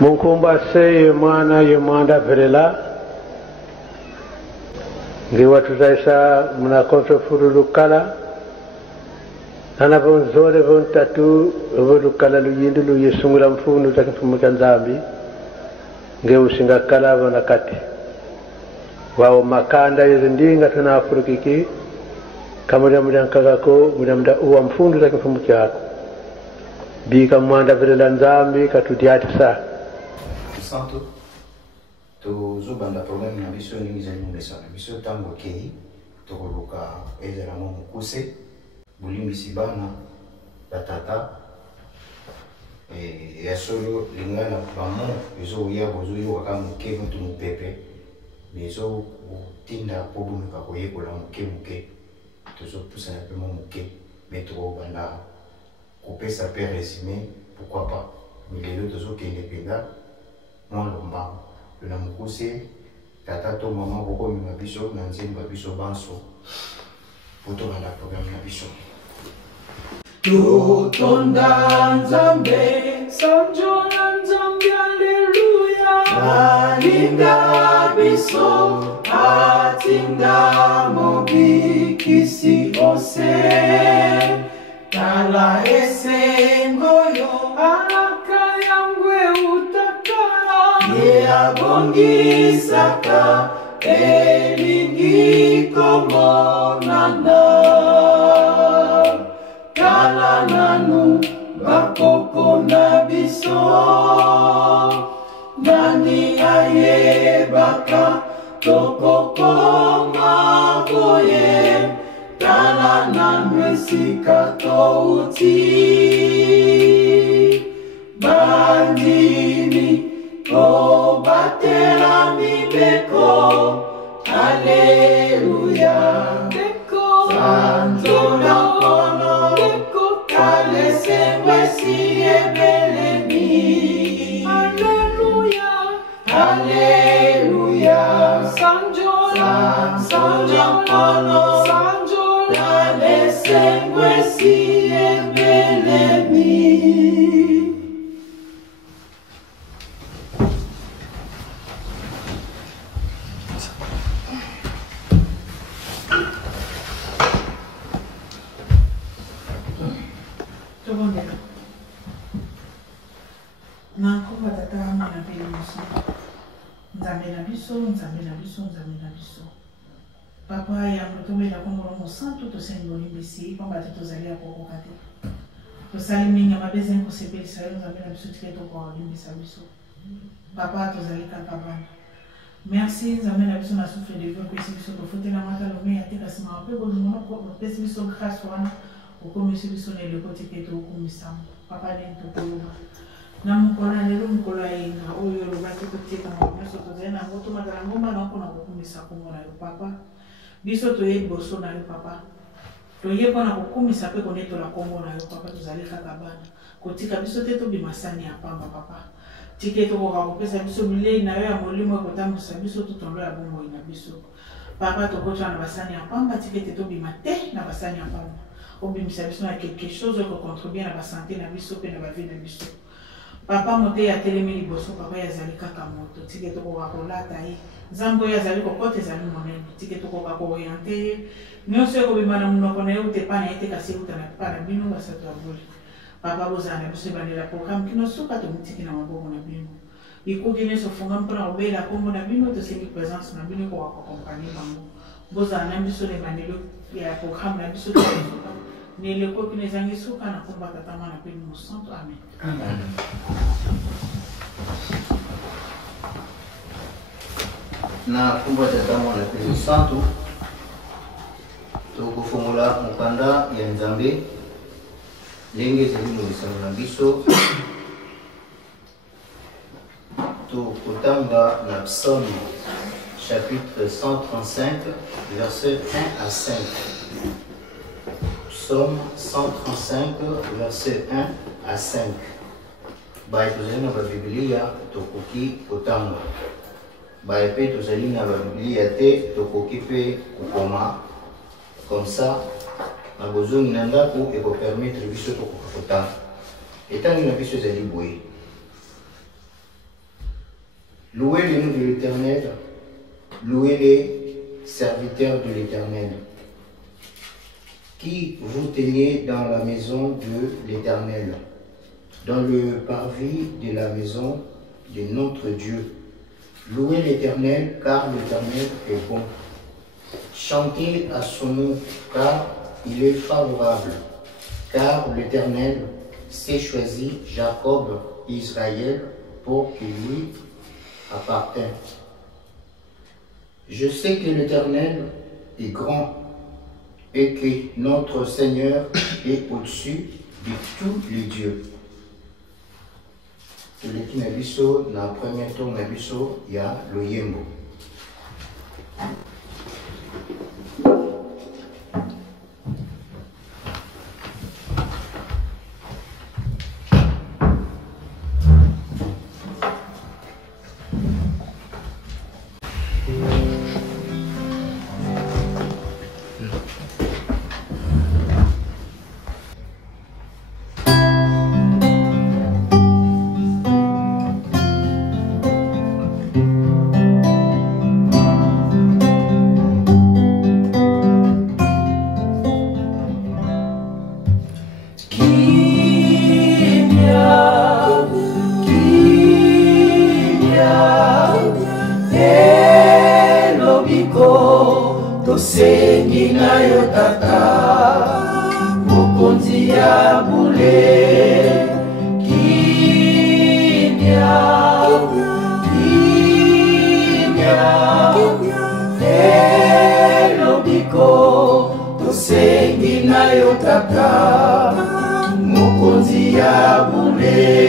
Munkumba se mwana yemanda verela ngi watu zaisa muna konto furulukala ana vonzore vontatu volukala luyindu luyesungula mfundu takifumuka nzambi nge usinga kala vona kati wao makanda yezindinga tuna afurikiki kamuda muda nkagako muda uwa mfundu takifumuka yako bika mwanda verela nzambi katutiati saa Santo, tu zubanda problème na biso ni mizali mbesa na biso tango kei to koluka ezera mo mukuse bulimi sibana batata ya solo lingana bamo ezo ya bozo yo kaka muke mutu mupepe bezo tinda pobumuka koyekola muke tozo pousa na pemo muke metro banda kopesa pe résumé pourquoi pas milelo tozo kende penda moi lomba le namukuse tata to mama koko mi biso na nzemba biso banso poto na programme na biso Tutonda nzambe sanjona nzambe haleluya alinga biso atinda mobikisi ose kala esengoyo alaka yangwe abongisaka elingi komonana kala nanu bakoko na biso nani ayebaka tokokoma boye kala nanu esika touti bandini oh, batela mi beko, Alleluia. Beko, santo na kono, beko, kale sembe si ebelemi. Alleluia, Alleluia. Sanjo na kono, sanjo kale sembe si ebelemi. Nakomba tata mwana pele musu. Nzambe na biso. Papa ya mtoto la komoro mo santo to sengo limbisi pamba to zalia ko kate. To sali minga mabeze ko sepeli sa nzambe na biso tike to ko limbisa biso. Papa to zali kabana. Merci nzambe na biso na souffle de vie ko biso to fote na mata lo me ya tika sima pe bo mo ko pesi biso grâce wana ko komisi biso ne le côté ke to ko misam. Papa le to ko namukona lero mukolo ainga oyo lobaki kotika mameso tozena ngoto madala ngoma na kona kokumisa komona yo papa biso toye boso na yo papa toye kona kokumisa pe koneto la kombo na yo papa tozali kaka bana kotika biso te to bimasani ya pamba papa tike to ko kopesa biso milei na yo ya molimo kotambusa biso to tondo ya bombo ina biso papa tokocha na basani ya pamba tike te to bimate na basani ya pamba obimisa biso na quelque chose ko contribuer na ba santé na biso pe na ba vie na biso. Papa mote ya telemi liboso papa ya zali kaka moto tike to ko kolata yi zambo ya zali ko kote zali monene tike to ko orienter nyonso ko bimana munoko na yo te pana ete kasi uta na pana bino basato abuli papa bozana biso bandela programme kino suka to mutiki na maboko na bino ikuki neso funga mpona obela kombo na bino to semi présence na bino ko accompagner bango bozana biso le bandelo ya programme na biso to ne le ko kinezangi suka na komba tata mana pe mo santo amen. Amen. Na kumba tata mwana pe santo to kufungula mukanda ya nzambe lenge zilimo bisana biso to kutanga na psaume chapitre 135 verset 1 à 5. Psaume 135 verset 1 à 5. Bai tuzali na Biblia tokoki kutanga. Bai pe tuzali na Biblia te tokoki pe kukoma. Comme ça, na bozongi na ndako eko permettre biso tokokota. Etangi na biso ezali boye. Louez le nom de l'Éternel, louez les serviteurs de l'Éternel, qui vous tenez dans la maison de l'Éternel, dans le parvis de la maison de notre Dieu. Louez l'Éternel, car l'Éternel est bon. Chantez à son nom, car il est favorable. Car l'Éternel s'est choisi Jacob et Israël pour qu'il lui appartienne. Je sais que l'Éternel est grand et que notre Seigneur est au-dessus de tous les dieux. Tuleki na biso na premier tour na biso ya loyembo. Tosengi na yo tata mokonzi ya bule kimia elobiko tosengi na yo tata mokonzi ya bule.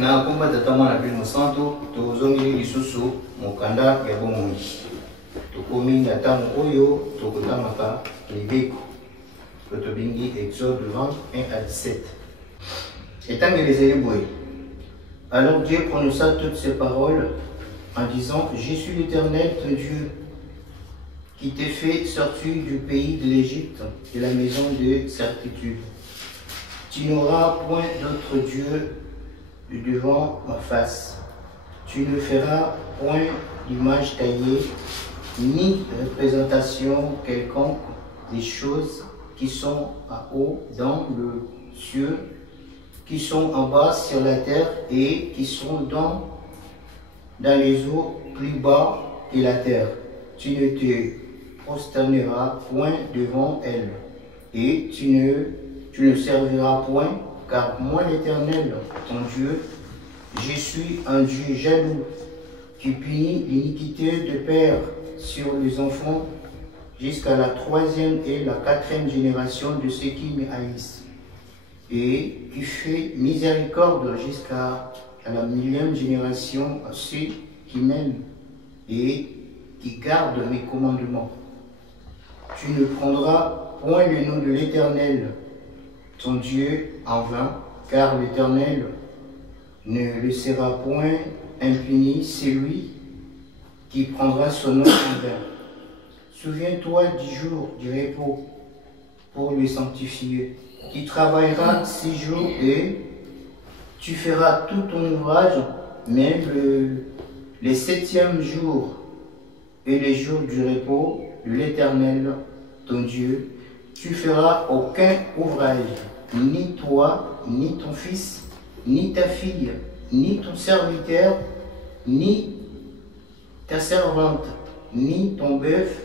Na kumba tatama na Espírito Santo tozongeli lisusu mokanda ya bomoi tokomi na ntango oyo tokotamaka libeko to tobingi Exode 20, 1 à 17. Étant que les élèves, alors Dieu prononça toutes ces paroles en disant, je suis l'Éternel, ton Dieu, qui t'ai fait sortir du pays de l'Égypte, de la maison de servitude. Tu n'auras point d'autre Dieu devant ma face. Tu ne feras point d'image taillée, ni représentation quelconque des choses qui sont en haut dans le ciel, qui sont en bas sur la terre et qui sont dans les eaux plus bas que la terre. Tu ne te prosterneras point devant elles, et tu ne serviras point, car moi l'Éternel, ton Dieu, je suis un Dieu jaloux, qui punit l'iniquité de père sur les enfants jusqu'à la 3e et la 4e génération de ceux qui me haïssent, et qui fait miséricorde jusqu'à la 1000e génération à ceux qui m'aiment et qui gardent mes commandements. Tu ne prendras point le nom de l'Éternel, ton Dieu, en vain, car l'Éternel ne le sera point impuni, c'est lui qui prendra son nom en vain. Souviens-toi du jour du repos pour le sanctifier. Tu travailleras 6 jours et tu feras tout ton ouvrage, même les 7e jour et les jours du repos de l'Éternel, ton Dieu. Tu feras aucun ouvrage, ni toi, ni ton fils, ni ta fille, ni ton serviteur, ni ta servante, ni ton bœuf,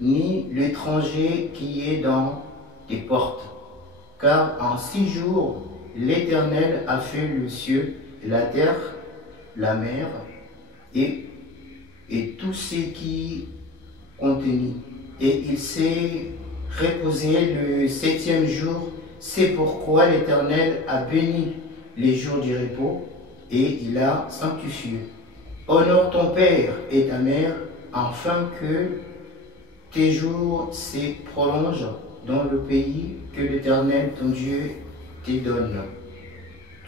ni l'étranger qui est dans tes portes. Car en 6 jours, l'Éternel a fait le ciel, la terre, la mer, et tout ce qui contenait. Et il s'est reposé le 7e jour. C'est pourquoi l'Éternel a béni les jours du repos, et il a sanctifié. Honore ton père et ta mère, afin que tes jours se prolongent dans le pays que l'Éternel, ton Dieu, te donne.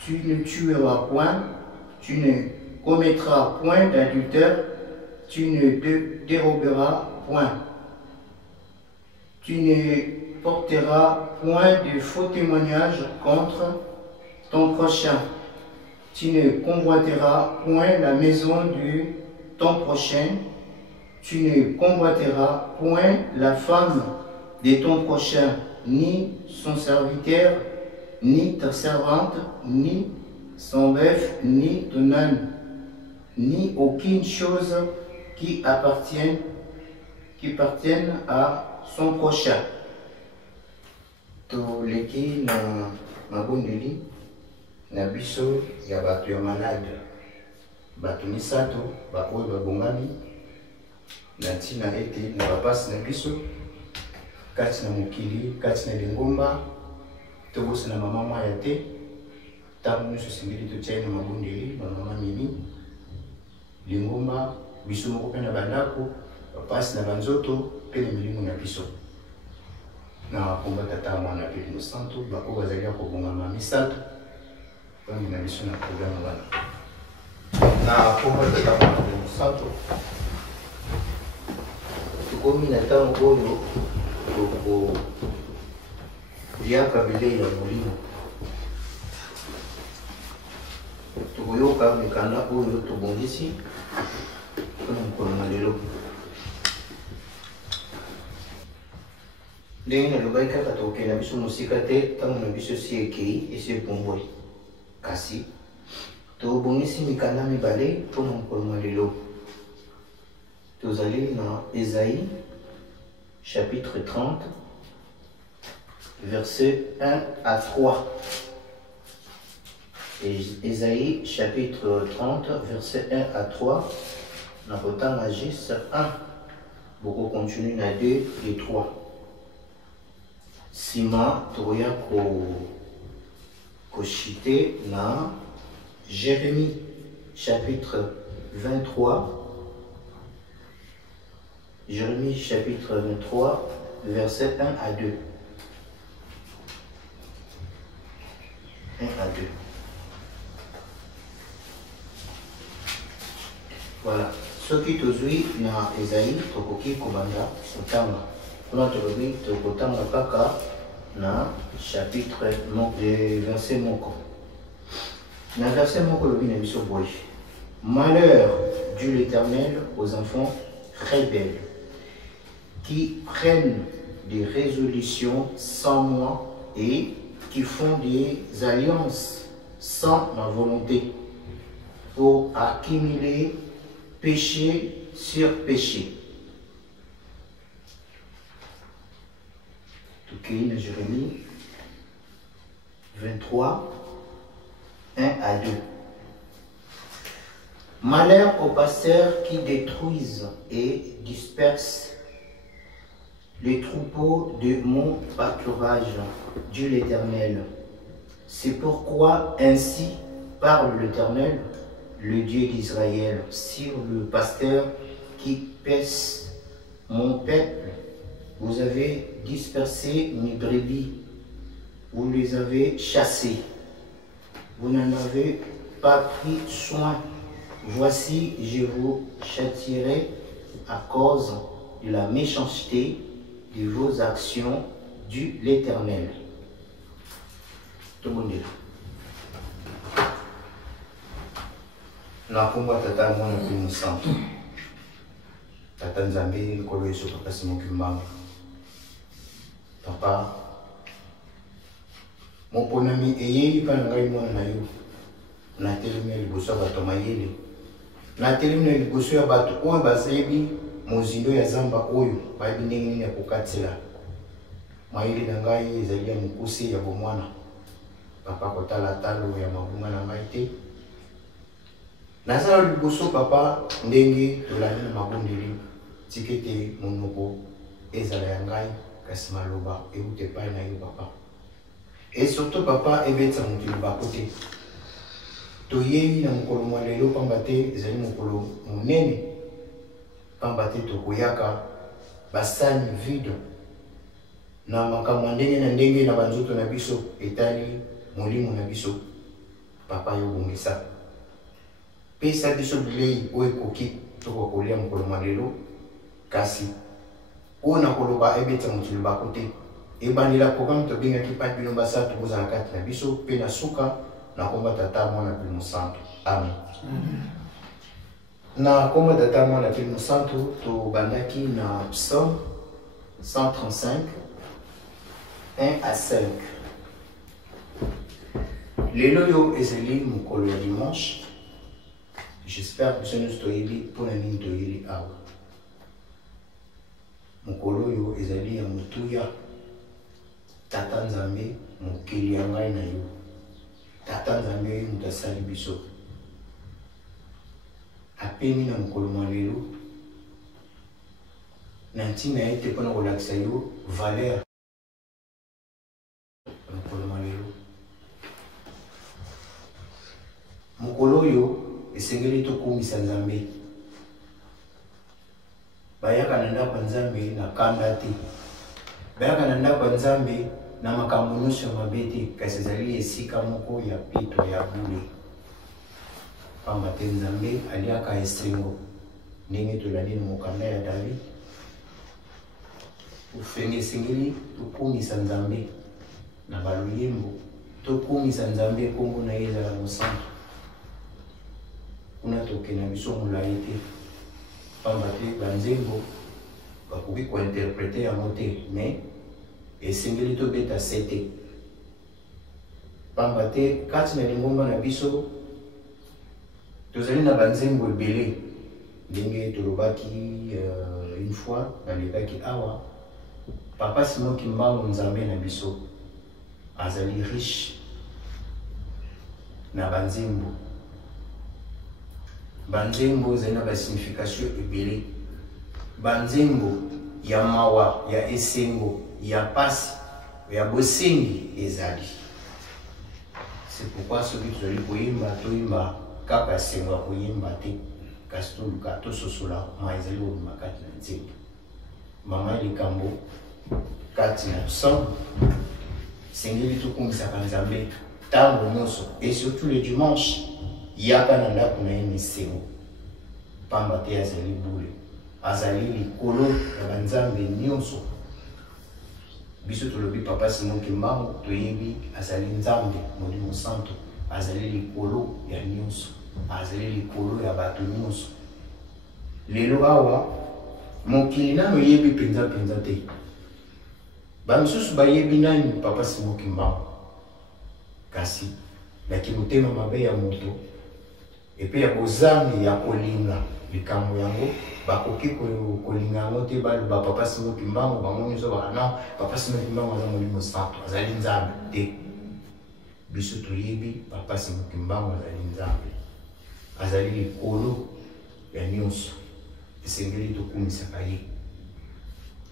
Tu ne tueras point, tu ne commettras point d'adultère, tu ne te déroberas point. Tu ne porteras point de faux témoignages contre ton prochain. Tu ne convoiteras point la maison de ton prochain. Tu ne convoiteras point la femme de ton prochain, ni son serviteur, ni ta servante, ni son bœuf, ni ton âne, ni aucune chose qui appartienne à son prochain. Toleki na mabondeli na biso ya bato ya malade, bato misato baoyo babongami na ntina ete na bapasi na biso kati na mokili, kati na lingomba tobosana mama mwaya te ntango nyonso esengeli totiai na mabondeli bamama mimi lingomba biso moko mpe na bandako bapasi na banzoto mpe na milimo na biso na komba tata mwana mpe lino santo baoyo bazali ya kobongama misato bangi na biso na programe wana na komba tata mwana lino santo tukomi na ntango oyo koyaka bilei ya molimo tokoyoka mikanda oyo tobongisi mpona mokolo na lelo ndenge nalobaki kaka tokokenda biso mosika te ntango na biso si ekei esi epumbwi kasi tobongisi mikanda mibale mpona mokolo na lelo tozali na Ésaïe chapitre 30 versets 1 à 3. Ésaïe chapitre 30 verset 1 à 3. Nous avons juste 1. Beaucoup continuent à 2 et 3. Sima toya ko chité na Jérémie chapitre 23. Jérémie chapitre 23 verset 1 à 2. 1 à 2. Voilà. Ce qui te dit na Esaïe, tokoki kobanda kotanga. Kuna tolobi tokotanga kaka na chapitre verset moko. Na verset moko lobi na biso boye. Malheur dit l'Éternel aux enfants rebelles qui prennent des résolutions sans moi et qui font des alliances sans ma volonté pour accumuler péché sur péché. Ok, Jérémie 23, 1 à 2. Malheur aux pasteurs qui détruisent et dispersent les troupeaux de mon pâturage, dit l'Éternel. C'est pourquoi ainsi parle l'Éternel, le Dieu d'Israël, sur le pasteur qui pèse mon peuple. Vous avez dispersé mes brebis, vous les avez chassés, vous n'en avez pas pris soin. Voici, je vous châtierai à cause de la méchanceté de vos actions, dit l'Éternel. Tout le monde est là. Na kumba tata mwana kumu santo. Tata nzambe nkolo yesu papa simo kimanga. Papa moponami eyeli pa ngai mwana na yo. Na telemi liboso bato mayele. Na telemi liboso ya bato oyo basebi mozindo ya zamba oyo bayebi ndenge nini ya kokatela. Mayele na ngai ezali ya mokuse ya bomwana. Papa kotala talo ya mabunga na ngai te. Nazala liboso papa ndenge tolani na mabondeli tikete monoko ezala ya ngai kasi maloba eute pai na yo papa. Et surtout papa ebetsa motu lobako te. Toyebi na mokolo mwa lelo pamba te ezali mokolo monene pamba te tokoyaka basani vide na makambo ndenge na ndenge na banzoto na biso etali molimo na biso papa yo bongisa. Pesa biso bilei oyo ekoki tokokolia mokolo mwa lelo kasi oyo na koloba ebetsa motu lobako te. Ebandela programme tobengaki pa bino basatu bozala kati na biso mpe na suka na komba tata mwana Pilimo Santo. Amen. Na komba tata mwana Pilimo Santo tobandaki na psaume 135 1 à 5. Lelo yo ezali mokolo ya dimanche. J'espère que nous toyeli pour la ligne toyeli awa. Mokolo yo ezali ya mutuya tata nzambe mokeli ya ngai na yo. Tata nzambe mutasali biso. Apemi na mokolo mwa lelo na ntina ete mpona kolakisa yo valeur mokolo mwa lelo. Mokolo yo esengeli tokumisa nzambe. Bayaka na ndako ya nzambe na kanda te. Bayaka na ndako ya nzambe na makambo nyonso ya mabe te kasi ezali esika moko ya pito ya bule. Pamba te nzambe aliaka esengo ndenge tolandi na mokanda ya David. Ufenge esengeli tokumisa nzambe na baloyembo. Tokumisa nzambe kombo na ye ezala mosantu. Kuna toke na biso molai te pamba te banzembo bakoki kointerprete yango te mais esengeli tobeta se te pamba te kati na lingomba na biso tozali na banzembo ebele ndenge tolobaki une fois nalekaki awa papa Simon Kimbangu nzambe na biso azali riche na banzembo. Banzembo zena ba signification ebele. Banzembo ya mawa, ya esengo, ya pasi, ya bosengi ezali. C'est pourquoi ceux qui tozali koyemba toyemba kaka sengo koyemba te kasi toluka tososola ma ezali obima kati na nzembo. Mama likambo kati na psaume sengeli tokumisaka nzambe ntango nyonso et surtout le dimanche yaka na ndako na ye misengo pamba te azali bule azali likolo ya banzambe nyonso biso tolobi papa Simon Kimbangu toyebi azali nzambe molimo santo azali likolo ya nyonso azali likolo ya bato nyonso lelo awa mokili nano yebi penza te bamisusu bayebi nani papa Simon Kimbangu kasi laki motema mabe ya moto epe ya kozangi ya kolinga likambo yango bakoki kolinga yango te baloba papa Simon Kimbangu bango nyonso bana papa Simon Kimbangu aza molimo santo azali nzambe te biso toyebi papa Simon Kimbangu azali nzambe azali likolo ya nyonso esengeli tokumisaka ye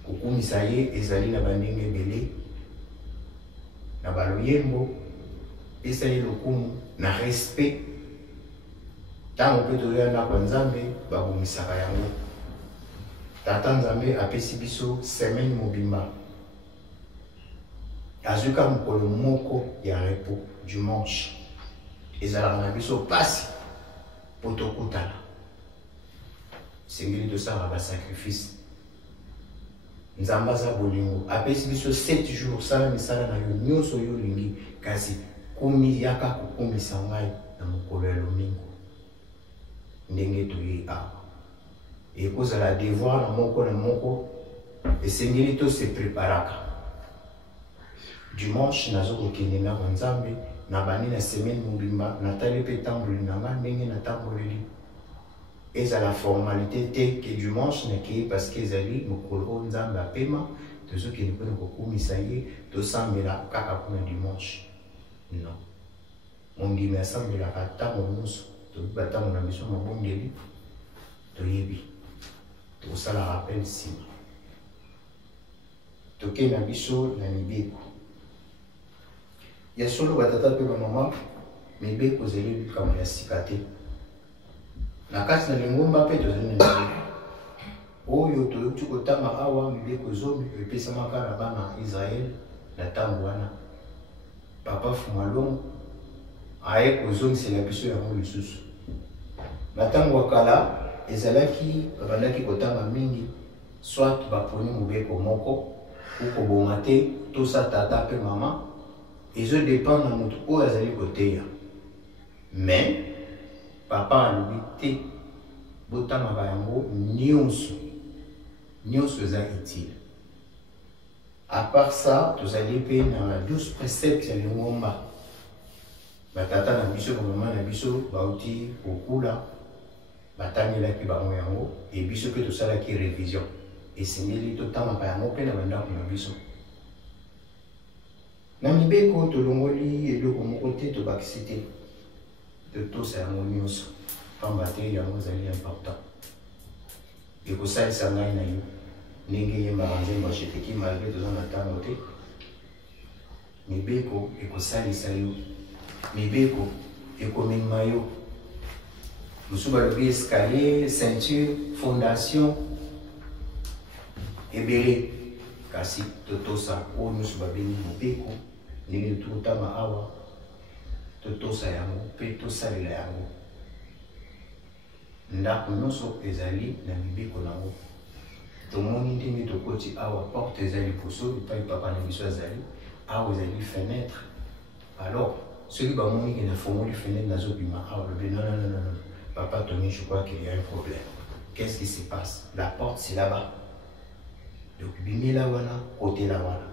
kokumisa ye ezali na bandenge ebele na baloyembo pesa ye lokumu na respect ntango mpe toya ndako ya nzambe babomisaka yango tata nzambe apesi biso semaine mobimba azwi ka mokolo moko ya repos dimanche ezalaka na biso pasi mpo tokutana esengeli tosala basacrifice nzambe aza bolingo apesi biso 7 jours sala misala na yo nyonso oyo olingi kasi yaka kokumisa ngai na mokolo ya lomingo ndenge toye awa ekozala devoir na moko esengeli tose preparaka dimanche nazokokende ndako ya nzambe na bani na semaine mobimba natali mpe tamboli na nga ndenge natamboleli ezala formalité te ke dimanche nakei parce que ezali mokolo oyo nzambe apema tozokende mpona kokumisa ye tosambela kaka mpona dimanche non mondimi asambelaka ntango nyonso toyebi ntango na biso mabondeli toyebi tokosala rappel nsima tokei na biso na mibeko ya solo batata mpe bamama mibeko ezali likambo ya sika te na kati na lingomba mpe tozali na mibeko oyo toyoki kotanga awa mibeko zomi epesamaka na bana ya Israele na ntango wana papa Fumalongo aye kozongisela biso yango lisusu na ntango ya kala ezalaki babandaki kotanga mingi soit baponi mobeko moko okoboma te tosa tata mpe mama ezodépendre na moto oyo azali koteya mais papa alobi te botangaka yango nyonso eza utile à part ça tozali mpe na 12 préceptes ya lingomba batata na biso bamama na biso bauti kokula batangelaki bango yango e biso mpe tosalaki révision esengeli totangaka yango mpe na bandako na biso na mibeko tolongoli eloko moko te tobakisi te totosa yango nyonso pamba te yango ezali important ekosalisa ngai na yo ndenge yembaka nzembo acheteki malgré toza na ntango te mibeko ekosalisa yo mibeko ekomema yo mosusu balobi escalier ceinture fondation ebele kasi totosa oyo nyonso babengi mibeko ndenge totama awa totosa yango mpe tosalela yango ndako nyonso ezali na mibeko nango tomoni ndenge tokoti awa porte ezali liboso epai papa na biso azali awa ezali fenêtre alors soki bamoni ke nafongoli fenêtre nazobima awa lobi non papa Tony je crois qu'il y a un problème qu'est-ce qui se passe la porte c'est là-bas donc bimela wana kote la wana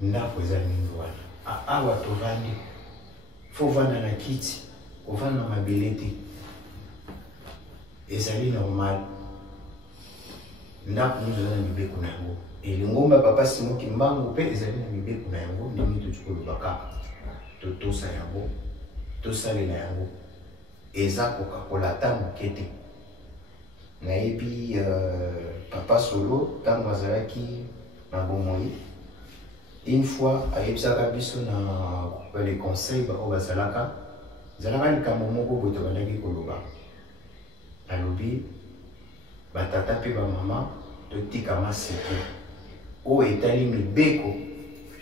ndako ezali mingi wana awa tovandi fo vanda na kiti kovanda na mabele te ezali normal ndako nyonso eza na mibeko na yango elingomba papa Simon Kimbangu mpe ezali na mibeko na yango ndenge toki koloba kaka totosa yango tosalela yango eza kokakola ata moke te nayebi papa Solo ntango azalaki na bomoi une fois ayebisaka biso na les conseils oyo bazalaka likambo moko boye tobandaki koloba alobi batata mpe bamama totikama seke oyo etali mibeko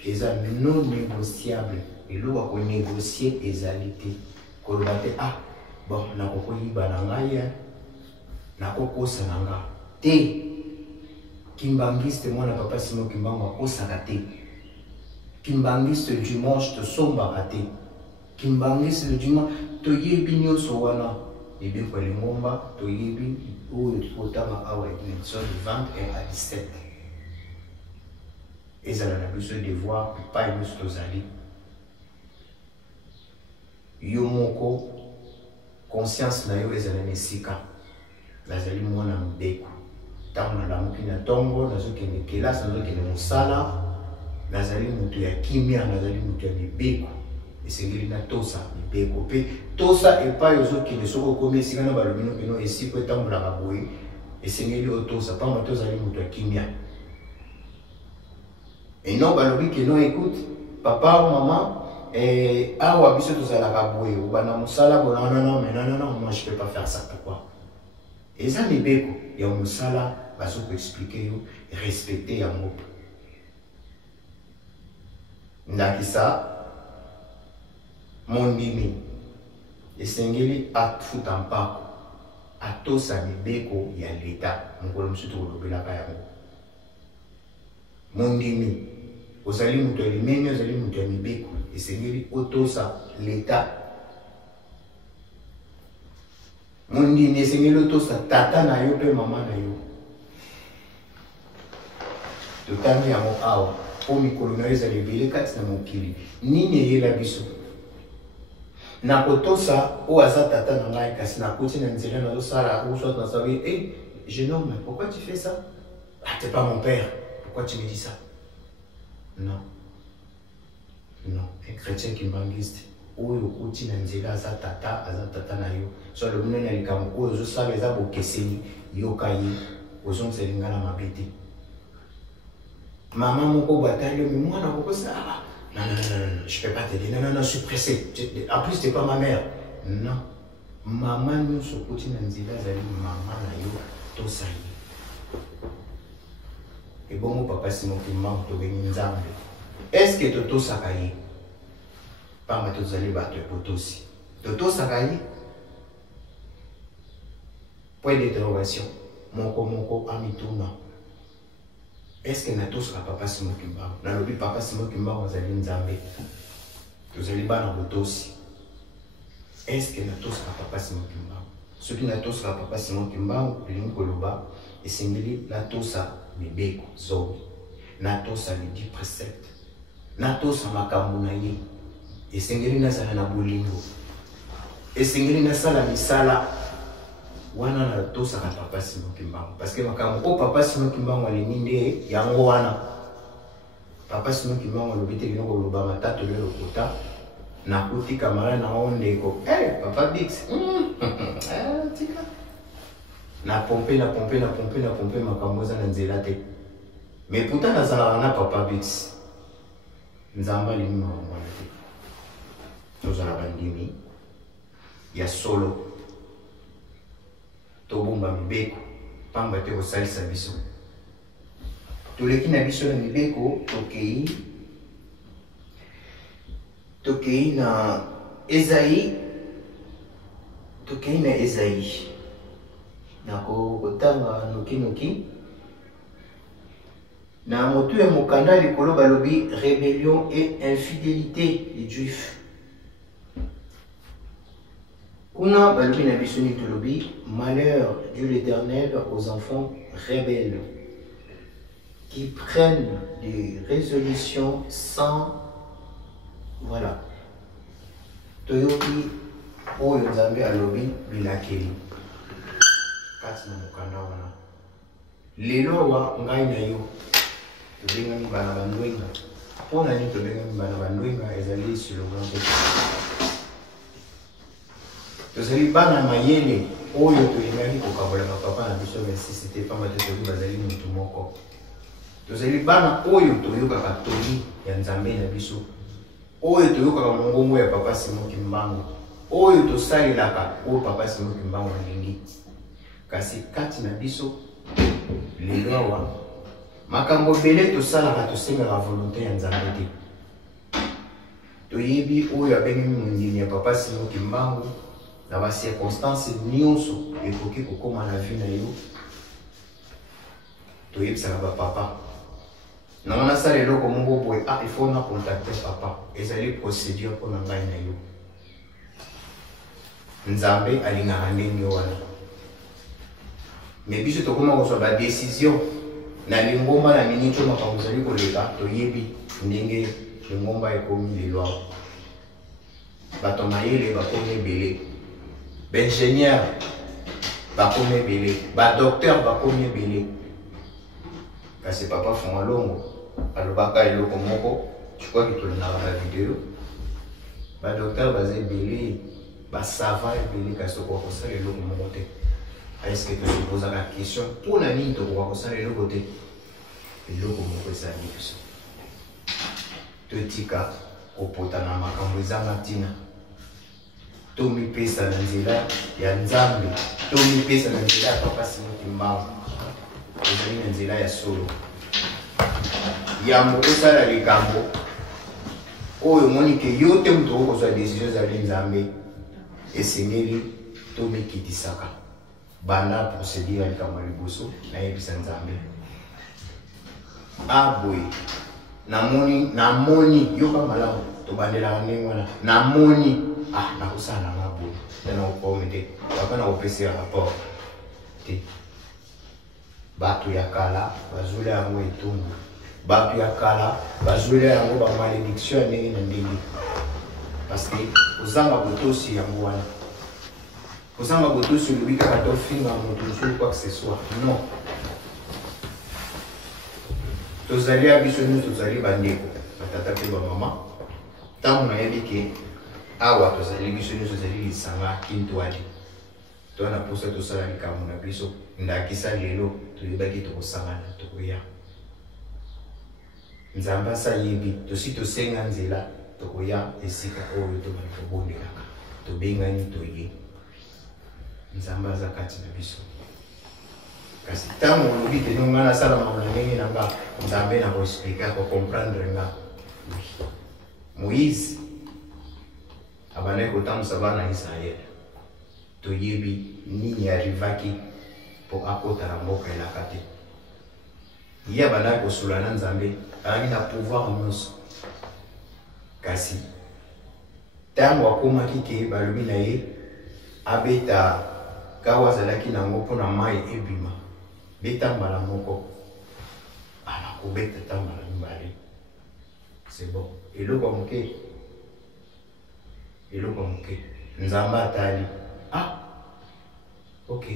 eza non négociable eloko akonégocie ezali te koloba te bon nakokoyiba na ngai nakokosa na nga te kimbangiste mwana papa Simon Kimbangu akosaka te kimbangiste dimanche tosombaka te kimbangiste le dimanche toyebi nyonso wana ebeko ya lingomba toyebi oyo tokotanga awa édition de 21 à 17 ezala na biso devoir epai nyonso tozali yo moko conscience na yo ezala na esika nazali mwana mobeko ntango nalamuki na ntongo nazokende kelasi nazokende mosala nazali moto ya kimia nazali moto ya mibeko esengeli natosa mibeko mpe tosa epai ozokende soki okomi esika na balobi no peno esika etambolaka boye esengeli otosa pamba tozali moto ya kimia et non balobi ke non écoute papa ou maman awa biso tozalaka boye obanda mosala bonanana mais non moi je peux pas faire ça pourquoi eza mibeko ya mosala bazokoexplike yo respecte yango ndakisa mondimi esengeli afuta mpako atosa mibeko ya leta mokolo mosusu tokolobelaka yango mondimi ozali moto ya limemi ozali moto ya mibeko esengeli otosa leta mondimi esengeli otosa tata na yo mpe mama na yo totangi yango awa po mikolo na yo ezali ebele kati na mokili nini eyela biso nakotosa oyo aza tata na ngai kasi nakoti na nzela nazosala oswat nasabi jeune homme pourquoi tu fais ça? Ah, t'es pas mon père, pourquoi tu me dis ça? Non, un chrétien kimbangiste oyo okoti na nzela aza tata na yo so le munene ya likambo oyo ozosala eza bokeseni yoka ye ozongisa linga na mabe te maman moko batali yo mais mwana kokosa non, je peux pas t'aider. Non, je suis pressé. En plus, t'es pas ma mère. Non. Maman nous sokoti na nzela zali maman na yo to sayi. Et bon papa Simon Kimbangu to bengi nzambe. Est-ce que toto sakayi? Pas ma to zali ba to potosi. Toto sakayi? Point d'interrogation. Moko amituna. Est-ce que natos la papa Simon Kimbangu? Nalobi papa Simon Kimbangu azali nzambe. Tozali bana botosi. Est-ce que natos la papa Simon Kimbangu? Ce qui natos la papa Simon Kimbangu, lingi koloba, esengeli natosa mibeko zobi. Natosa les 10 préceptes. Natosa makambo na ye. Esengeli nasala na bolingo. Esengeli nasala misala. Wana na tosa ka papa Simon Kimbangu parce que makambo o papa Simon Kimbangu alingi nde yango wana papa Simon Kimbangu alobite lino koloba matatu lelo kota na kuti kamara na ondeko papa Bix tika na pompe makambo za na nzela te mais pourtant nazala na papa Bix nzamba limi mama te tozala bandimi ya solo tobomba mibeko pamba te kosalisa biso toleki na biso na mibeko tokei na Esaïe nakotanga noki na motu ya mokanda likolo balobi rébellion et infidélité des juifs. Kuna balobi na biso ni tolobi malheur Dieu l'Éternel aux enfants rebelles qui prennent des résolutions sans voilà toyoki oyo nzambe alobi bilakeli kati na mokanda wana lelo wa ngai na yo tobengami bana bandwenga mpona nini tobengami bana bandwenga ezali slogan te tozali bana mayele oyo toyingaki kokabola papa na biso necessité pamba te toyoki bazali mutu moko tozali bana oyo toyokaka toli ya nzambe na biso oyo toyokaka mongongo ya papa Simon Kimbangu oyo tosalelaka oyo papa Simon Kimbangu alingi kasi kati na biso lelo awa makambo bele tosalaka tosengaka volonté ya nzambe te toyebi oyo abengami mondimi ya papa Simon Kimbangu dans les circonstances nyonso évoqué comme la vie na yo to yebisa na papa na wana sa lelo ko mungo boy il faut na contacter papa ezali procédure pour na ngai na yo nzambe alingaka ndenge wana mais biso tokoma kozwa ba décision na lingomba na nini tso makambo ezali koleka toyebi ndenge lingomba ekomi lelo awa bato mayele bakomi ebele baingénieur bakomi ebele badocteur bakomi ebele kasi papa Fumalongo alobaka eloko moko tukwa kitolonaka na video badocteur baza ebele basava ebele kasi tokoka kosala eloko moko te est-ce que tozopozaka question mpona nini tokoka kosala eloko te eloko moko ezali biso totika kopota na makambo ezanga ntina tomipesa na nzela ya nzambe tomipesa na nzela ya papa Simon Mbangu ezali na nzela ya solo yambo osala likambo oyo omoni ke yo te moto okozwa décision ezali nzambe esengeli tomikitisaka banda procédure ya likambo ya liboso nayebisa nzambe aboye namoni yoka malamu tobandelaka ndenge wana namoni nakosala nanga boye te nakokome te papa nakopesa rapport te bato ya kala bazwela yango etumbu bato ya kala bazwela yango bamalédiction ya ndenge na ndenge parce que kozanga botosi yango wana kozanga botosi olobi kaka tofinga moto mosusu quoi que ce soit non tozali ya biso nyonso tozali bandeko batata mpe bamama ntango nayebi ke awa tozali biso nyonso tozali lisanga kintwali towana mposa tosala likambo na biso ndakisa lelo toyebaki tokosangana tokoya nzambe asayebi tosi tosenga nzela tokoya esika oyo tobali kobondelaka tobengani toye nzambe aza kati na biso kasi ntango olobi te no nga nasala makambo na ndenge na nga nzambe na koexplike kokomprendre nga Moïse abandaki kotambusa bana ya Israele toyebi nini arivaki mpo akota na mboka elaka te ye abandaki kosula na nzambe azalaki na pouvoir nyonso kasi ntango akomaki ke balobi na ye abeta kawa azalaki nango mpona mai ebima beta mbala moko anakobeta ta mbala mibale c'est bon eloko moke nzambe atali ok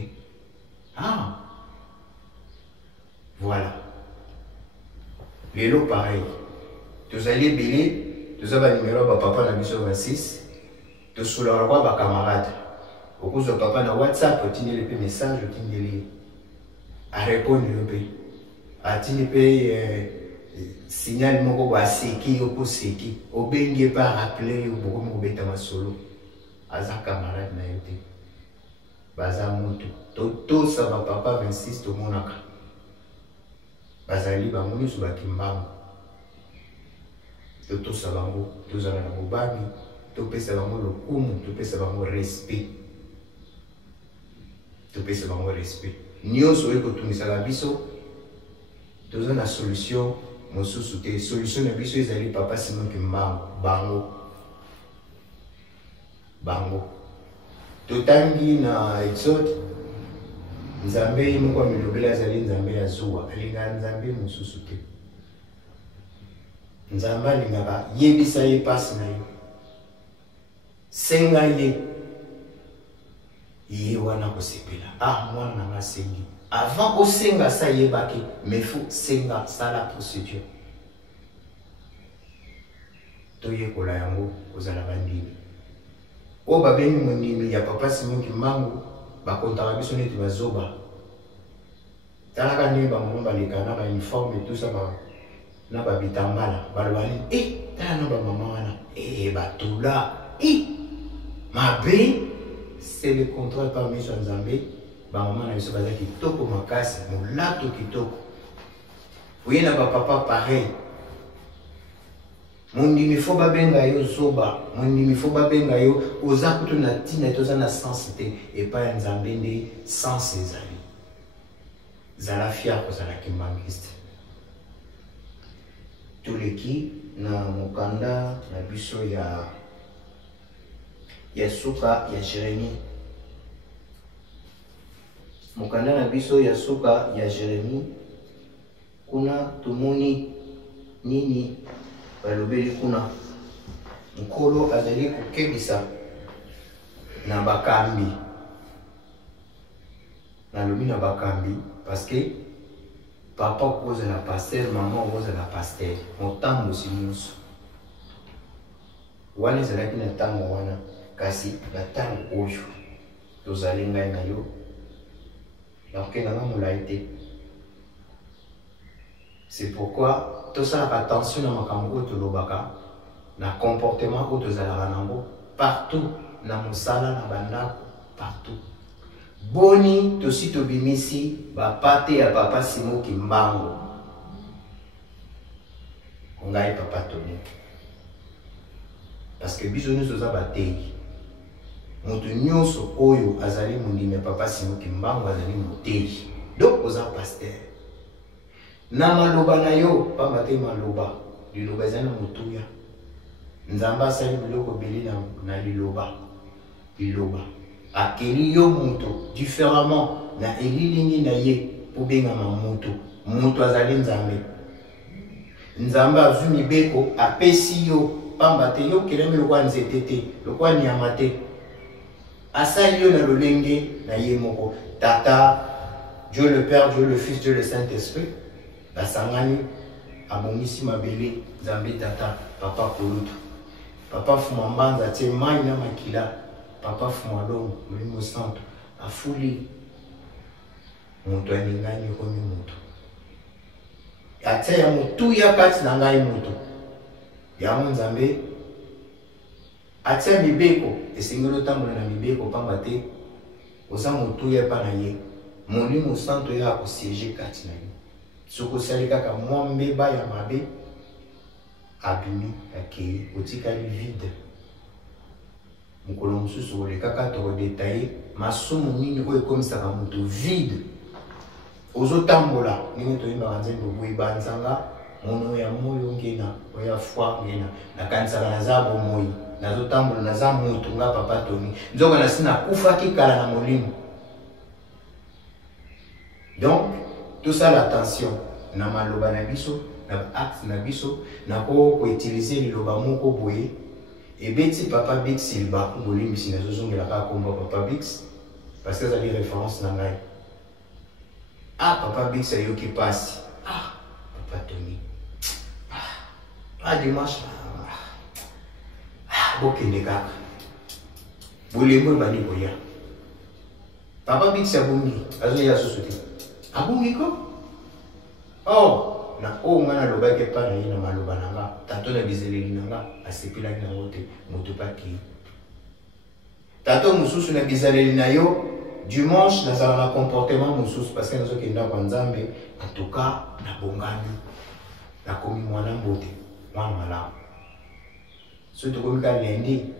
voilà lelo pareil tozali ebele toza banimero ya bapapa na biso 26 tosolaka kwa bakamarade okozwa papa na WhatsApp otindeli mpe message otindeli arépondre yo mpe atindi mpe signal moko baseki yo mpo seki obengi mpe arappele yo bokomi kobeta masolo aza camarade na yo te baza motu totosa bapapa 26 tomonaka bazali bango nyonso bakimbango totosa bango tozala na bobami topesa bango lokumu topesa bango respect nyonso oyo kotungisaka biso toza na solution mosusu te solution na biso ezali papa Simon Mbangu bango totangi na Exode nzambe moko amilobela azali nzambe ya zuwa alingaka nzambe mosusu te nzambe alingaka yebisa ye pasi na yo senga ye wana kosepela mwana na nga sengi avant kosenga sa yebaki mais faut senga sala procédure toyekola yango kozala bandimi oyo babengi mondimi ya papa Simon Mbangu bakontaka biso neti bazoba talaka ndenge bamama baleka na bauniforme tosa na babitambala baloba nini tala na bamama wana batula mabe c'est le contrôle par miso nzambe bamama na biso baza kitoko makasi molato kitoko oye na bapapa pareil Mondimi faut babenga yo zoba, mondimi faut babenga yo oza kutu na tina toza na sensité et pas nzambe nde sans ezali. Zala fier ko zala kimbangiste. Tuleki na mokanda na biso ya suka ya Jérémie. Mokanda na biso ya suka ya Jérémie kuna tumoni nini balobeli kuna nkolo azali kokebisa na bakambi na lobi na bakambi parce que papa cause la pasteur maman cause la pasteur motambo simuso wana ezalaki na ntango wana kasi na ntango oyo tozali ngai na yo nakokendanga molai te. C'est pourquoi tout ça attention na makambo tolobaka na comportement oyo tozalaka nango partout na mosala na bandako partout. Boni tosi tobimisi bapate ya papa Simon Kimbangu ngai papa Tony parce que biso nyonso toza bateyi moto nyonso oyo azali mondimi ya papa Simon Kimbangu azali moteyi donc oza pasteur na maloba na yo pamba te maloba liloba ezali na motuya nzambe asali biloko ebele na liloba akeli yo moto différemment na elilingi na ye po bengama moto azali nzambe azwi mibeko apesi yo pamba te yo kelemi lokwa nzete te lokwa nyama te asali yo na lolenge na ye moko tata Dieu le Père, Dieu le Fils, Dieu le Saint-Esprit basangani abongisi mabele nzambe tata papa kolutu papa fuma mbanza tie mai na makila papa fuma longo molimo santo afuli moto aningani komi moto atia ya motu ya kati na ngai moto yango nzambe atia mibeko esengeli otambola na mibeko pamba te oza motu ya epa na ye molimo santo ya akosiege kati na ye soki osali kaka mwa mbeba ya mabe abimi akei otikali vide mokolo mosusu olekaka tokodetaye masumu nini oyo ekomisaka moto vide ozotambola ndenge toyembaka nzambe boye banzanga mono ya moyo ngena oya foi ngena nakanisaka naza bomoi nazotambola naza moto nga papa Tony nzoka nasi nakufaki kala na molimo. Donc tout ça l'attention na maloba na biso na acte na biso na ko utiliser liloba moko boye ebeti papa Bix silba ngolimbisi na zozongela ka komba papa Bix parce que ça dit référence na ngai. Ah papa Bix ayoki pasi. Ah papa Tony. Ah dimanche. Ah bokende kaka. Bolembo bani boya. Papa Bix abungi azo ya sosote. Abungi ko? Oh, na o ngana lobaki pa na ina maloba nanga, tato na bizeleli nanga, asepila na wote, moto paki. Tato mususu na bizeleli na yo, dimanche na zala na comportement mususu parce que nazo kenda kwa Nzambe, en tout cas na bongani, na komi mwana mbote, mwana malamu. So to komi ka lendi,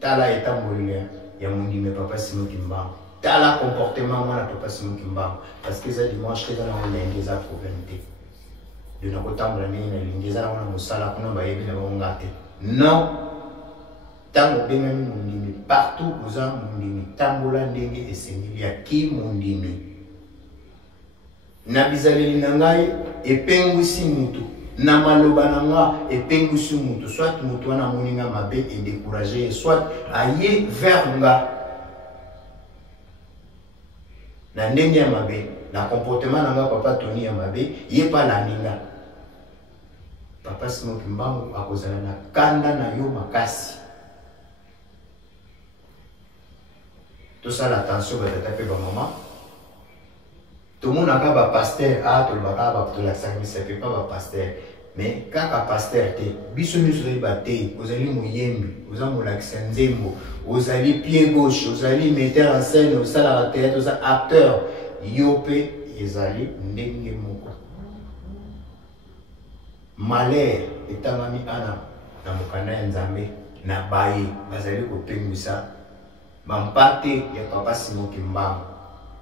tala etambolile ya mondime papa Simon Kimbangu. Tala comportement mwana papa Simon Kimbangu parce que ça dimanche que na lendi za problème te. De na kotambola ndenge na lingeza na wana mosala kuna bayebi na bongate. Non. Tango bengami mondimi partout oza mondimi tambola ndenge esengeli ya ki mondimi. Na bizaleli na ngai epengwisi mutu. Na maloba na nga epengwisi mutu. Soit mutu wana moninga mabe et découragé, soit aye vers nga. Na ndenge ya mabe, na comportement na nga papa Tony ya mabe, ye pa la ninga. Papa Simon Kimbangu akozala na kanda na yo makasi. Tout ça l'attention va taper ba maman. Tout le monde a ba pasteur, tout le monde a ba to la sangi, ça fait pas ba pasteur. Mais kaka pasteur te, biso miso ba te, ozali muyembi, ozamo lakisa nzembo, ozali pied gauche, ozali metteur en scène, osala la théâtre, ozali acteur, yope ezali ndenge moko. Malheur etangami ana na mokanda ya Nzambe na baye bazali kopengwisa bampate ya Papa Simon Kimbangu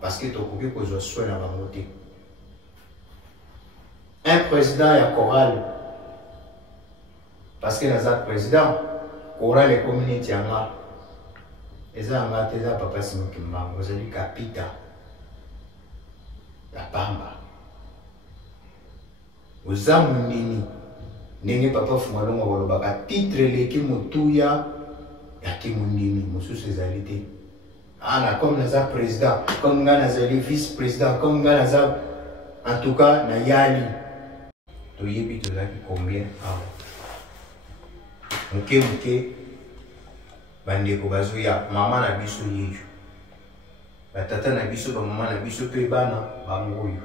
parce que tokoki kozwa soin na bango te. Un président ya chorale parce que naza président chorale et communauté yanga eza anga te eza Papa Simon Kimbangu ozali kapita ya pamba oza monini ndenge Papa Fumalongo balobaka titre leki motuya ya kimondini mosusu ezali te. Ana comme naza président comme nga nazali vice président comme nga naza en tout cas na yali toyebi tozalaki combien awa moke bandeko bazoya mama na biso yeyo batata na biso bamama na biso mpe bana bango oyo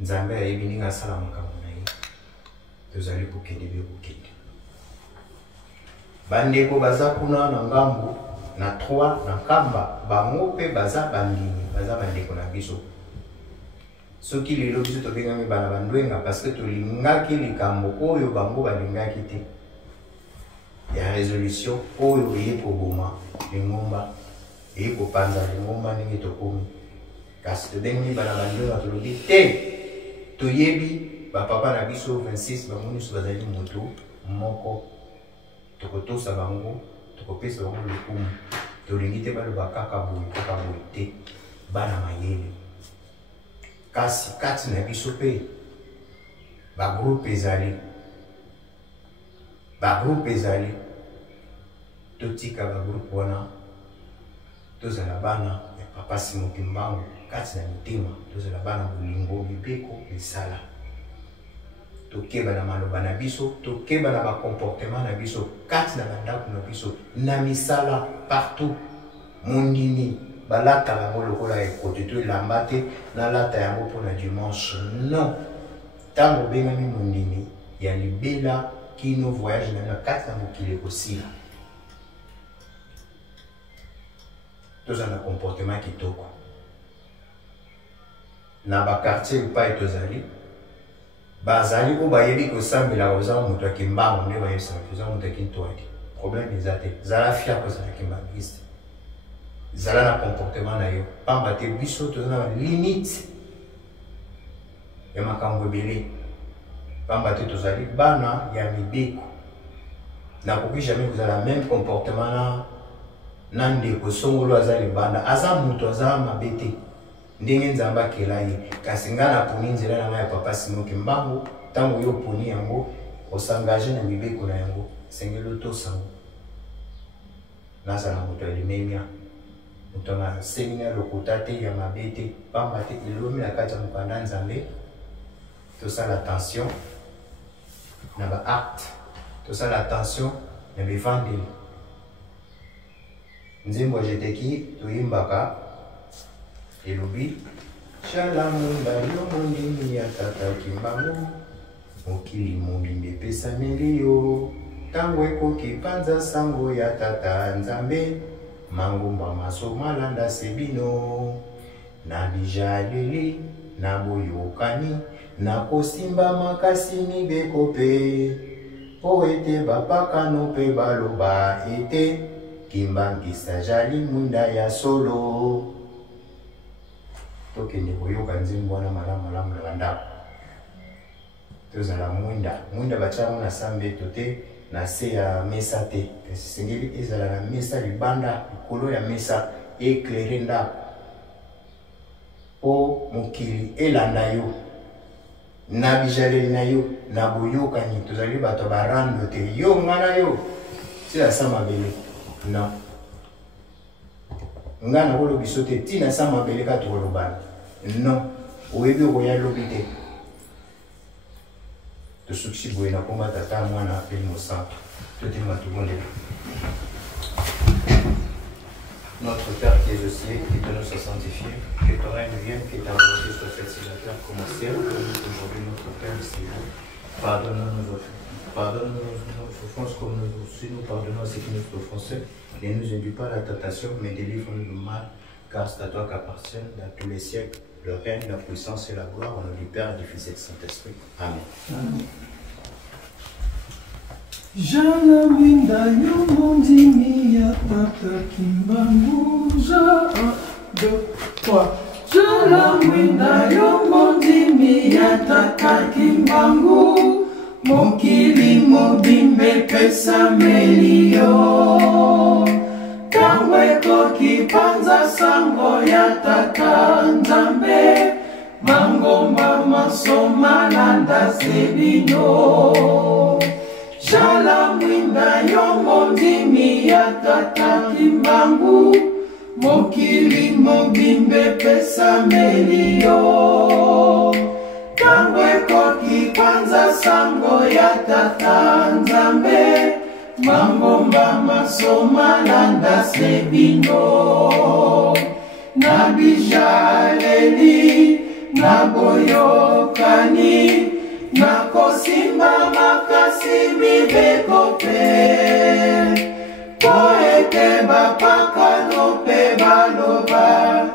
Nzambe ayebi ndenge asala makambo na ye tozali kokende be kokende bandeko baza kuna na ngambo na 3 na kamba bango mpe baza bandimi baza bandeko na biso soki lelo biso tobengami bana bandwenga parce que tolingaki likambo oyo bango balingaki te ya résolution oyo eye koboma lingomba eye kopanza lingomba ndenge tokomi kasi tobengami bana bandwenga tolobi te toyebi bapapa na biso 26 bango nyonso bazali moto moko tokotosa bango tokopesa bango lokumu tolingi te baloba kaka boye te bana mayele kasi kati na biso mpe bagroupe ezali totika bagroupe wana tozala bana ya Papa Simon Kimbangu kati na mitema tozala bana bolingo mibeko misala tokeba na maloba na biso tokeba na bakomportement na biso kati na bandako na biso na misala partout mondini balata yango lokola ekote to elamba te nalata yango mpona dimanche non ntango obengami mondini ya libela kino voyage na kati na mokili ekosila tozala na comportement kitoko na bakartier epai tozali bazali ko bayebi kosambela koza moto ya Kimbangu nde bayebisaka koza moto ya Kintwadi problème eza te zala fia kozala kimbangiste zala na comportement na yo pamba te biso toza na limite ya makambo ebele pamba te tozali bana ya mibeko nakoki jamais kozala même comportement na ndeko songolo aza libanda aza moto aza mabe te ndenge Nzambe akela ye kasi nga naponi nzela na ngai ya Papa Simon Kimbangu ntango yo oponi yango osengage na mibeko na yango sengeli otosango nazala moto ya limemia moto na semina lokota te ya mabe te pamba te elomi na kati ya mokanda Nzambe tosala attention na baacte tosala attention na bevandeli nzembo ya jeteki toyimbaka elobi shalamunda yo mondimi ya Tata Kimbangu mokili mobimba epesameli yo ntango ekoki panza sango ya Tata Nzambe mangomba maso malanda sebino na bijaleli na boyokani na kosimba makasi mibeko pe po ete bapakano pe baloba ete kimbangisa jali mwinda ya solo tokende koyoka nzembo wana malamu na bandako tozala mwinda batiango na sambeto te na se ya mesa te kasi sengeli ezala na mesa libanda likolo ya mesa éclairé ndako po mokili elanda yo na bijaleli na yo na boyokani tozali bato barando te yo ngana yo tila sa mabele non nga na kolo biso te tina sa mabele ka tokolobana non oyebi okoya lobi te tosuki boye na komba tata mwana apeli mosantu totemba tobondela. Notre Père qui es aux cieux, que ton nom soit sanctifié, que ton règne vienne, que ta volonté soit faite sur la terre comme au ciel. Aujourd'hui notre Père du Seigneur, pardonne-nous nos offenses comme nous aussi nous pardonnons à ceux qui nous offensent. Ne nous induis pas à la tentation, mais délivre-nous du mal, car c'est à toi qu'appartiennent dans tous les siècles le règne, la puissance et la gloire au nom du Père, du Fils et du Saint-Esprit. Amen. Amen. Jana minda yomondimi yatata kimbanguja. 1, 2, 3. Jana minda yomondimi yatata kimbangu. Mokili mobimbe pesa melio. Kangweko kipanza sango yatata nzambe. Mangomba masoma landa sebino. Shala mwinda yongo ndimi ya tata kimbangu. Mokili mobimbe pesa melio. Kangweko kikwanza sango ya tata nzambe. Mangomba masoma landa sebino. Nabijaleli naboyokani. Nakosimba makasi mibekope. Poete bapaka nope baloba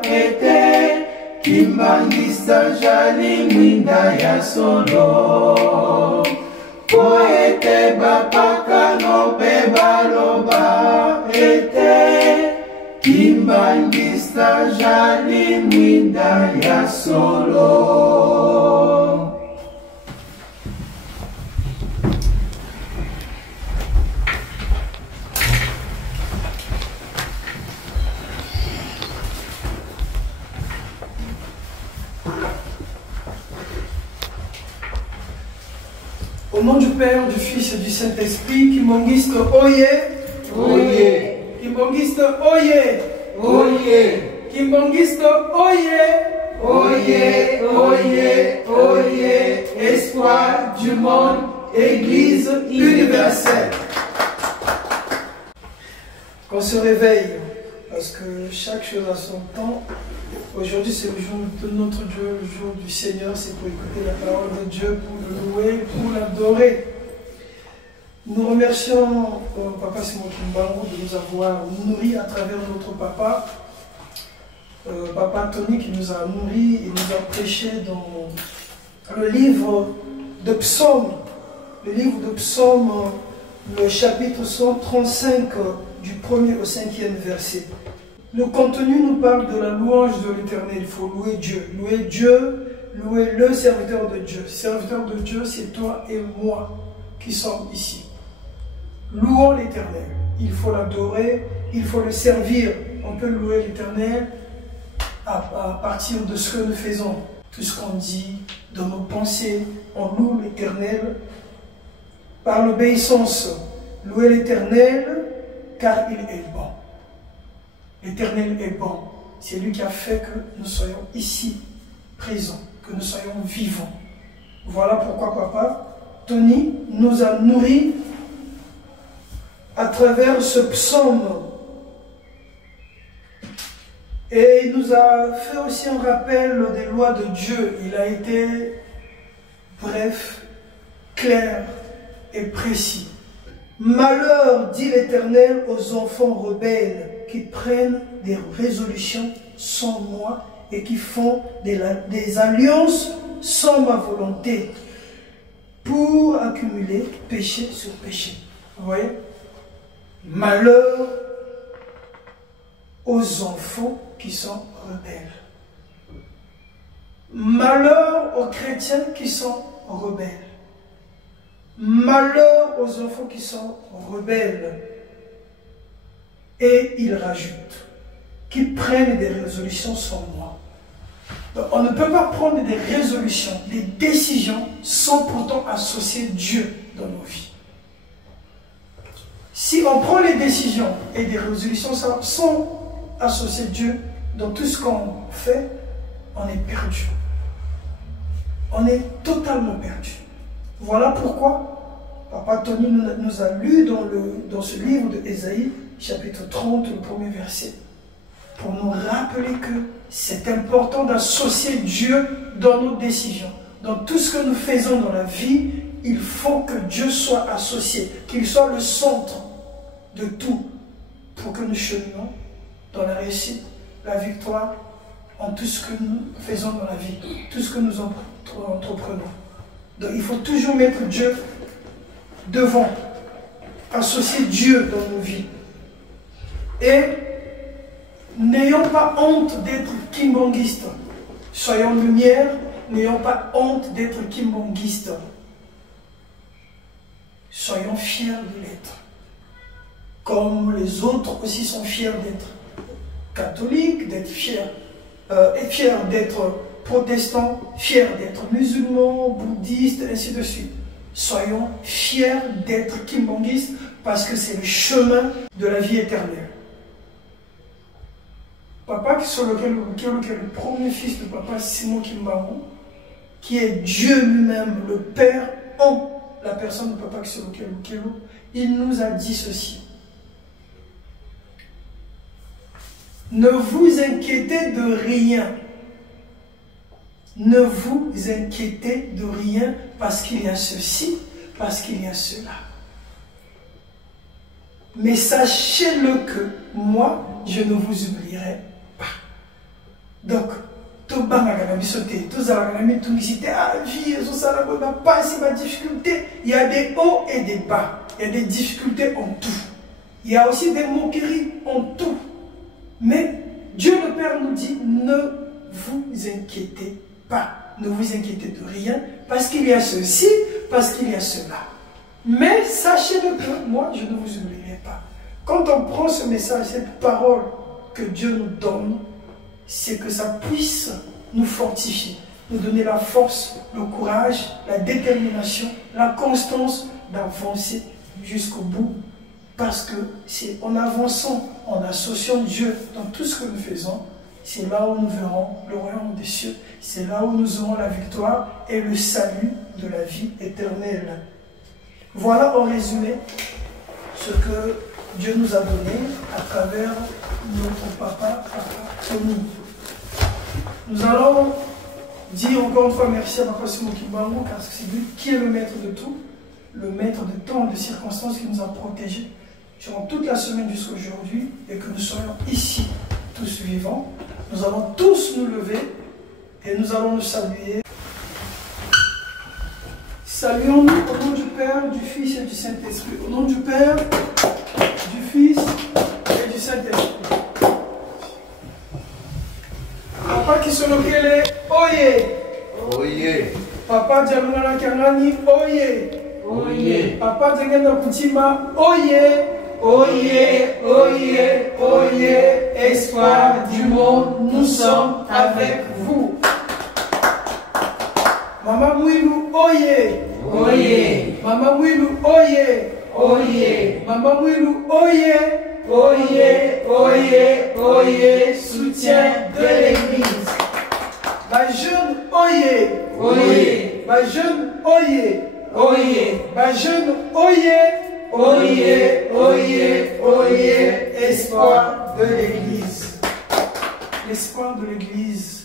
ete. Kimbangista jali mwinda ya solo. Poete bapaka nope baloba ete. Kimbangista jali mwinda ya solo. Au nom du Père, du Fils et du Saint-Esprit, Kimbangiste oye, Oye, Kimbangiste oye, oye, Kimbangiste oye, oye, oye, oye, espoir du monde, Église universelle. Qu'on se réveille, parce que chaque chose a son temps. Aujourd'hui, c'est le jour de notre Dieu, le jour du Seigneur, c'est pour écouter la parole de Dieu, pour le louer, pour l'adorer. Nous remercions Papa Simon Kimbangu de nous avoir nourris à travers notre papa. Papa Tony qui nous a nourris, il nous a prêché dans le livre de Psaumes. Le livre de Psaumes, le chapitre 135, du 1er au 5e verset. Le contenu nous parle de la louange de l'Éternel. Il faut louer Dieu, louer le serviteur de Dieu. Serviteur de Dieu, c'est toi et moi qui sommes ici. Louons l'Éternel. Il faut l'adorer, il faut le servir. On peut louer l'Éternel à partir de ce que nous faisons. Tout ce qu'on dit, dans nos pensées, on loue l'Éternel par l'obéissance. Louer l'Éternel car il est bon. L'Éternel est bon. C'est lui qui a fait que nous soyons ici, présents, que nous soyons vivants. Voilà pourquoi Papa Tony nous a nourris à travers ce psaume. Et il nous a fait aussi un rappel des lois de Dieu. Il a été bref, clair et précis. Malheur, dit l'Éternel, aux enfants rebelles qui prennent des résolutions sans moi et qui font des alliances sans ma volonté pour accumuler péché sur péché. Vous voyez? Malheur aux enfants qui sont rebelles. Malheur aux chrétiens qui sont rebelles. Malheur aux enfants qui sont rebelles. Et il rajoute, qui prennent des résolutions sans moi. Donc, on ne peut pas prendre des résolutions, des décisions, sans pourtant associer Dieu dans nos vies. Si on prend les décisions et des résolutions sans associer Dieu dans tout ce qu'on fait, on est perdu. On est totalement perdu. Voilà pourquoi Papa Tony nous a lu dans ce livre de Ésaïe, chapitre 30, le premier verset, pour nous rappeler que c'est important d'associer Dieu dans nos décisions. Dans tout ce que nous faisons dans la vie, il faut que Dieu soit associé, qu'il soit le centre de tout, pour que nous cheminons dans la réussite, la victoire, en tout ce que nous faisons dans la vie, tout ce que nous entreprenons. Donc il faut toujours mettre Dieu devant. associer Dieu dans nos vies. Et n'ayons pas honte d'être kimbongistes. Soyons lumière, n'ayons pas honte d'être kimbongistes. Soyons fiers de l'être. Comme les autres aussi sont fiers d'être catholiques, d'être fiers, d'être protestants, fiers d'être musulmans, bouddhistes, ainsi de suite. Soyons fiers d'être kimbongistes parce que c'est le chemin de la vie éternelle. Papa, sur lequel le premier fils de Papa Simon Kimbangu, qui est Dieu lui-même, le Père en la personne de Papa Kelo, il nous a dit ceci. Ne vous inquiétez de rien. Ne vous inquiétez de rien parce qu'il y a ceci, parce qu'il y a cela. Mais sachez-le que moi, je ne vous oublierai pas. Donc, tout le monde pas si ma difficulté. Il y a des hauts et des bas. Il y a des difficultés en tout. Il y a aussi des moqueries en tout. Mais Dieu le Père nous dit, ne vous inquiétez pas. Ne vous inquiétez de rien, parce qu'il y a ceci, parce qu'il y a cela. Mais sachez-le que moi, je ne vous oublierai pas. Quand on prend ce message, cette parole que Dieu nous donne, c'est que ça puisse nous fortifier, nous donner la force, le courage, la détermination, la constance d'avancer jusqu'au bout. Parce que c'est en avançant, en associant Dieu dans tout ce que nous faisons, c'est là où nous verrons le royaume des cieux, c'est là où nous aurons la victoire et le salut de la vie éternelle. Voilà en résumé ce que Dieu nous a donné à travers notre Papa Tony. Nous allons dire encore une fois merci à Papa Simon Kimbangu, car c'est lui qui est le maître de tout, le maître de temps et de circonstances qui nous a protégés durant toute la semaine jusqu'à aujourd'hui, et que nous soyons ici tous vivants. Nous allons tous nous lever et nous allons nous saluer. Saluons-nous au nom du Père, du Fils et du Saint-Esprit. Au nom du Père, du Fils et du Saint-Esprit. Papa qui sont lequel oye. Oye. Papa Dialumana Kangani, oye. Oye. Papa Dengena Kutima, oye. Oyez, oyez, oyez, espoir du monde, nous sommes avec vous. Maman Mouilou, oyez. Oyez. Maman Mouilou, oyez. Oyez. Maman Mouilou, oyez. Oyez, oyez, oyez, soutien de l'Église. Ma jeune, oyez. Oyez. Ma jeune, oyez. Oyez. Ma jeune, oyez. Oyez, oyez, oyez, espoir de l'Église. L'espoir de l'Église,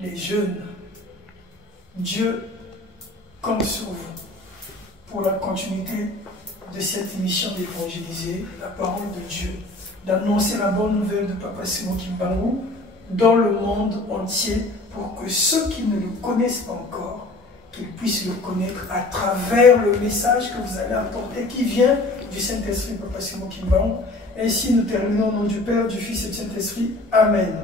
les jeunes. Dieu compte sur vous pour la continuité de cette émission d'évangéliser la parole de Dieu, d'annoncer la bonne nouvelle de Papa Simon Kimbangu dans le monde entier pour que ceux qui ne le connaissent pas encore, qu'ils puissent le connaître à travers le message que vous allez apporter qui vient du Saint-Esprit, Papa Simon Kimbangu. Ainsi, nous terminons au nom du Père, du Fils et du Saint-Esprit. Amen.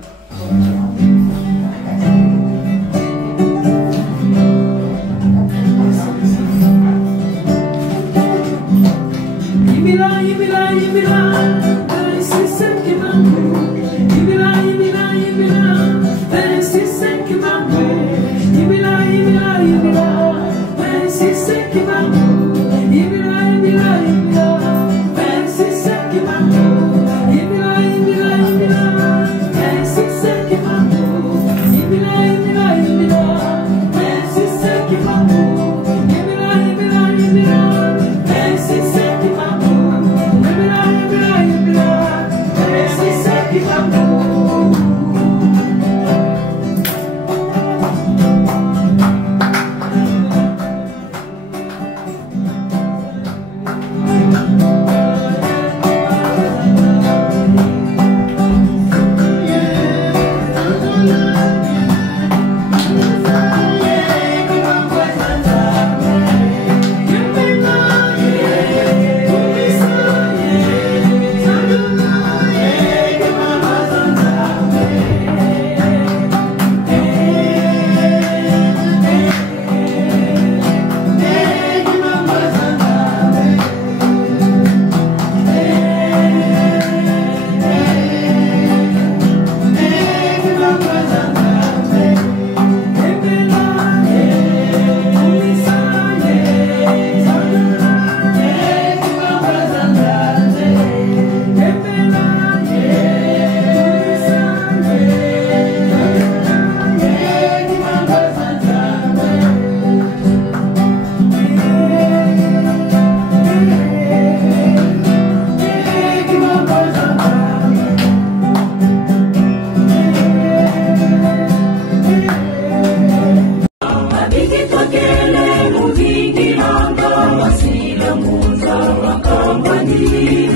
nani